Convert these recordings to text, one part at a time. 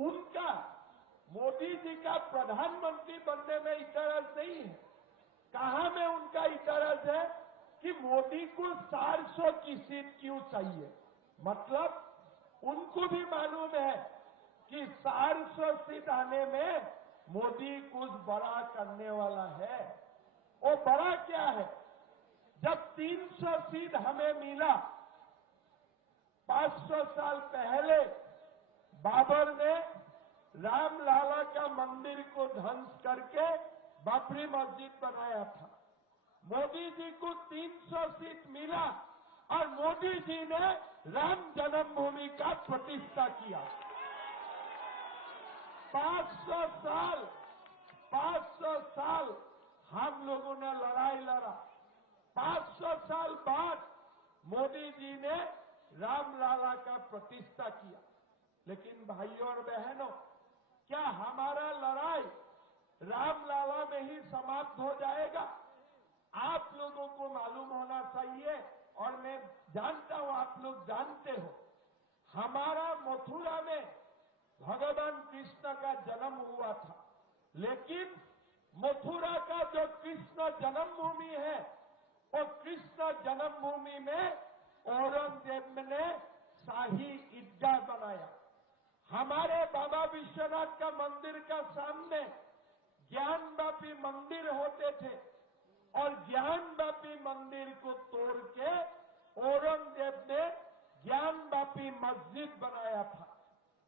उनका मोदी जी का प्रधानमंत्री बनने में इंटरेस्ट नहीं है। कहां में उनका इंटरेस्ट है कि मोदी को 400 की सीट क्यों चाहिए। मतलब उनको भी मालूम है कि 400 सीट आने में मोदी कुछ बड़ा करने वाला है। वो बड़ा क्या है? जब 300 सीट हमें मिला, 500 साल पहले बाबर ने रामलाला का मंदिर को ध्वंस करके बाबरी मस्जिद बनाया था। मोदी जी को 300 सीट मिला और मोदी जी ने राम जन्मभूमि का प्रतिष्ठा किया। 500 साल हम लोगों ने लड़ाई लड़ा। 500 साल बाद मोदी जी ने रामलाला का प्रतिष्ठा किया। लेकिन भाइयों और बहनों, क्या हमारा लड़ाई रामलाला में ही समाप्त हो जाएगा? आप लोगों को मालूम होना चाहिए और मैं जानता हूं आप लोग जानते हो, हमारा मथुरा में भगवान कृष्ण का जन्म हुआ था। लेकिन मथुरा का जो कृष्ण जन्मभूमि है, वो कृष्ण जन्मभूमि में औरंगजेब ने शाही ईदगाह बनाया। हमारे बाबा विश्वनाथ का मंदिर का सामने ज्ञानवापी मंदिर होते थे और ज्ञानवापी मंदिर को तोड़ के औरंगजेब ने ज्ञानवापी मस्जिद बनाया था।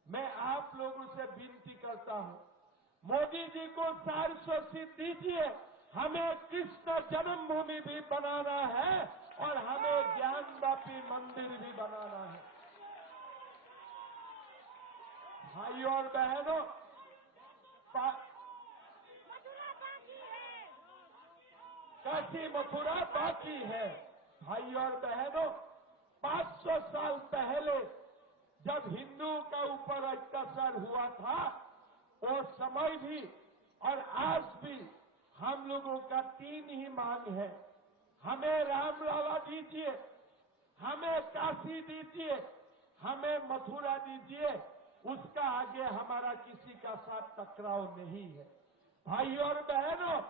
मैं आप लोगों से विनती करता हूं, मोदी जी को 400 सीट दीजिए, हमें कृष्ण जन्मभूमि भी बनाना है और हमें ज्ञानवापी मंदिर भी बनाना है। भाइयों और बहनों, काशी मथुरा बाकी है। भाइयों और बहनों, 500 साल पहले जब हिंदुओं का ऊपर अत्याचार हुआ था, वो समय भी और आज भी हम लोगों का 3 ही मांग है। हमें रामलाला दीजिए, हमें काशी दीजिए, हमें मथुरा दीजिए। उसका आगे हमारा किसी का साथ टकराव नहीं है। भाइयों और बहनों,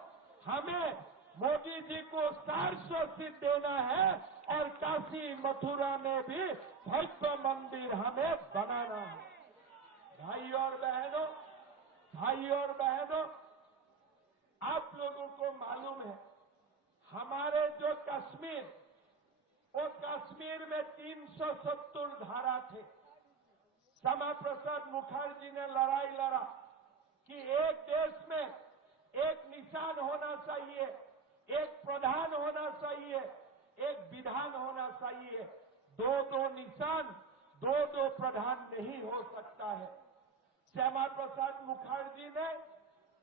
हमें मोदी जी को 400 सीट देना है और काशी मथुरा में भी भव्य मंदिर हमें बनाना है। भाइयों और बहनों, आप लोगों को मालूम है, हमारे जो कश्मीर, वो कश्मीर में 370 धारा थे। श्यामा प्रसाद मुखर्जी ने लड़ाई लड़ा कि एक देश में एक निशान होना चाहिए, एक प्रधान होना चाहिए, एक विधान होना चाहिए। 2-2 निशान, 2-2 प्रधान नहीं हो सकता है। श्यामा प्रसाद मुखर्जी ने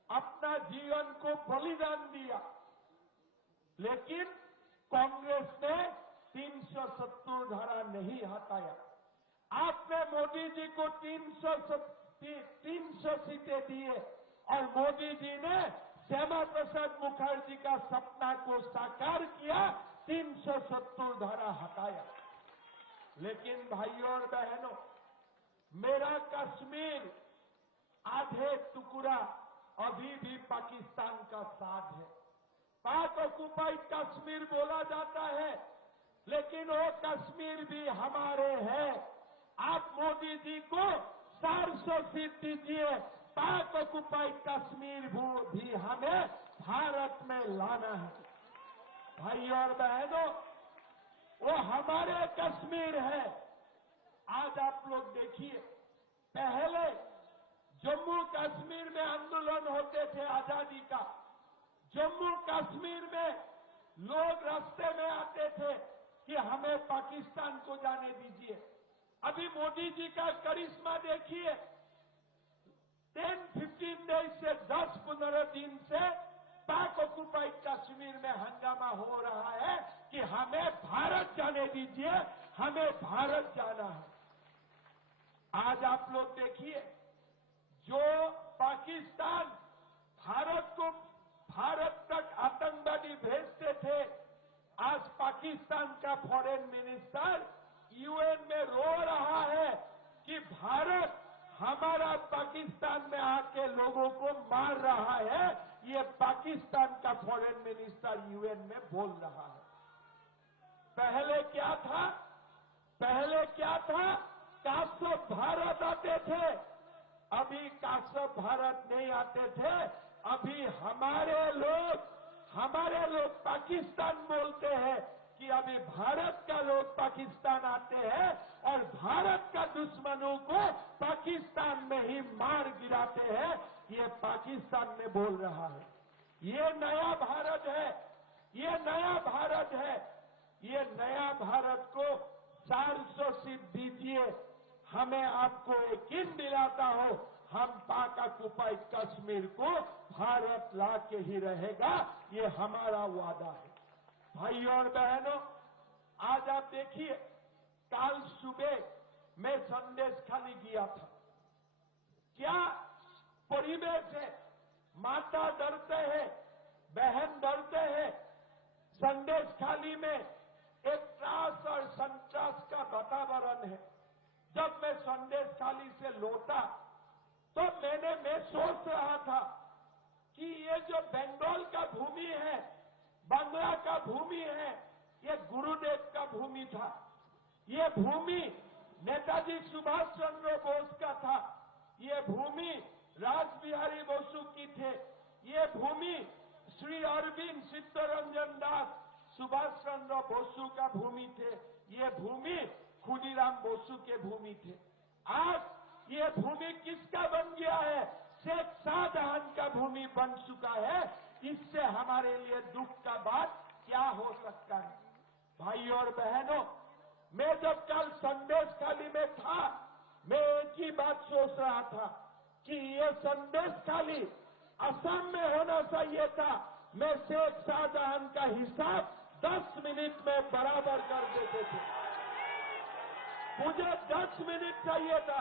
अपना जीवन को बलिदान दिया, लेकिन कांग्रेस ने 370 धारा नहीं हटाया। आपने मोदी जी को 300 सीटें दिए और मोदी जी ने श्यामा प्रसाद मुखर्जी का सपना को साकार किया, 370 धारा हटाया। लेकिन भाइयों और बहनों, मेरा कश्मीर आधे टुकड़ा अभी भी पाकिस्तान का साथ है। पाक ऑक्युपाइड कश्मीर बोला जाता है, लेकिन वो कश्मीर भी हमारे है। आप मोदी जी को 400 सीट दीजिए, पाक ऑक्युपाइड कश्मीर भी हमें भारत में लाना है। भाइयों और बहनों, वो हमारे कश्मीर है। आज आप लोग देखिए, पहले जम्मू कश्मीर में आंदोलन होते थे आजादी का। जम्मू कश्मीर में लोग रास्ते में आते थे कि हमें पाकिस्तान को जाने दीजिए। अभी मोदी जी का करिश्मा देखिए, 10-15 डेज से 10-15 दिन से पाक ऑक्युपाइड कश्मीर में हंगामा हो रहा है कि हमें भारत जाने दीजिए, हमें भारत जाना है। आज आप लोग देखिए, जो पाकिस्तान भारत तक आतंकवादी भेजते थे, आज पाकिस्तान का फॉरेन मिनिस्टर यूएन में रो रहा है कि भारत हमारा पाकिस्तान में आके लोगों को मार रहा है, ये पाकिस्तान का फॉरेन मिनिस्टर यूएन में बोल रहा है। पहले क्या था? काश्यप भारत आते थे, अभी काश्यप भारत नहीं आते थे। अभी हमारे लोग पाकिस्तान बोलते हैं कि अभी भारत का लोग पाकिस्तान आते हैं और भारत का दुश्मनों को पाकिस्तान में ही मार गिराते हैं। ये पाकिस्तान में बोल रहा है। ये नया भारत है, ये नया भारत है। ये नया भारत को 400 सीट दीजिए, हमें आपको यकीन दिलाता हो हम पाक ऑक्युपाइड कश्मीर को भारत ला के ही रहेगा, ये हमारा वादा है। भाइयों और बहनों, आज आप देखिए, कल सुबह मैं संदेश खाली गया था। क्या परिवेश है, माता डरते हैं, बहन डरते हैं। संदेश खाली में एक त्रास और संतरास का वातावरण है। जब मैं संदेश खाली से लौटा तो मैं सोच रहा था कि ये जो बंगाल का भूमि है, बांग्ला का भूमि है, ये गुरुदेव का भूमि था। ये भूमि नेताजी सुभाष चंद्र बोस का था। ये भूमि रासबिहारी बसु की थे। ये भूमि श्री अरविंद चित्तरंजन दास सुभाष चंद्र बोसु का भूमि थे। ये भूमि खुदीराम बोसु के भूमि थे। आज ये भूमि किसका बन गया है? शेख शाहजहां का भूमि बन चुका है। इससे हमारे लिए दुख का बात क्या हो सकता है? भाइयों और बहनों, मैं जब कल संदेश खाली में था, मैं एक ही बात सोच रहा था कि ये संदेश खाली असम में होना चाहिए था। मैं शेख शाहजहां का हिसाब 10 मिनट में बराबर कर देते थे। मुझे 10 मिनट चाहिए था।